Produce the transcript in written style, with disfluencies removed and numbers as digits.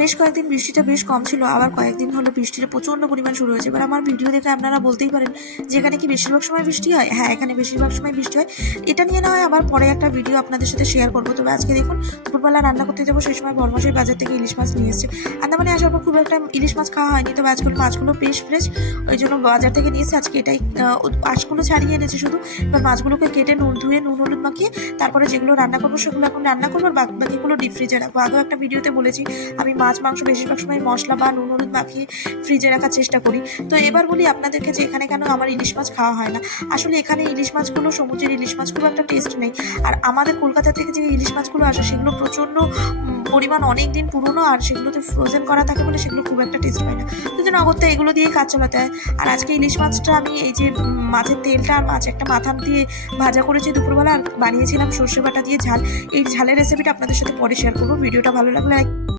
বেশ কয়েকদিন বৃষ্টিটা বেশ কম ছিল, আবার কয়েকদিন হলো বৃষ্টিটা প্রচণ্ড পরিমাণ শুরু হয়েছে। এবার আমার ভিডিও দেখে আপনারা বলতেই পারেন যে এখানে কি বেশিরভাগ সময় বৃষ্টি হয়? হ্যাঁ, এখানে বেশিরভাগ সময় বৃষ্টি হয়। এটা নিয়ে না হয় আবার পরে একটা ভিডিও আপনাদের সাথে শেয়ার করবো। তবে আজকে দেখুন দুপুরবেলা রান্না করতে যাবো, সেই সময় বড়মশাই বাজার থেকে ইলিশ মাছ নিয়ে এসেছে। আন্দামানে আসার পর খুব একটা ইলিশ মাছ খাওয়া হয়নি, তবে আজকাল মাছগুলো বেশ ফ্রেশ, ওই জন্য বাজার থেকে নিয়ে এসে আজকে এটাই আঁশগুলো ছাড়িয়ে এনেছে শুধু। এবার মাছগুলোকে কেটে ধুয়ে নুন হলুদ মাখিয়ে তারপরে যেগুলো রান্না করবো সেগুলো এখন রান্না করবো, আর বাকিগুলো ডিপ ফ্রিজে রাখবো। আগেও একটা ভিডিওতে বলেছি আমি মাছ মাংস বেশিরভাগ সময় মশলা বা নুন হলুদ মাখিয়ে ফ্রিজে রাখার চেষ্টা করি। তো এবার বলি আপনাদেরকে যে এখানে কেন আমার ইলিশ মাছ খাওয়া হয় না। আসলে এখানে ইলিশ মাছগুলো, সমুদ্রের ইলিশ মাছ খুব একটা টেস্ট নেই। আর আমাদের কলকাতা থেকে যে ইলিশ মাছগুলো আসে সেগুলো প্রচণ্ড পরিমাণ অনেক দিন পুরনো, আর সেগুলোতে ফ্রোজেন করা থাকে বলে সেগুলো খুব একটা টেস্ট পায় না। তো যেন অগত্যা এগুলো দিয়েই কাজ চালাতে হয়। আর আজকে ইলিশ মাছটা আমি এই যে মাছের তেলটা আর মাছ একটা মাথা দিয়ে ভাজা করেছি দুপুরবেলা, আর বানিয়েছিলাম সর্ষে বাটা দিয়ে ঝাল। এই ঝালের রেসিপিটা আপনাদের সাথে পরে শেয়ার করবো। ভিডিওটা ভালো লাগলে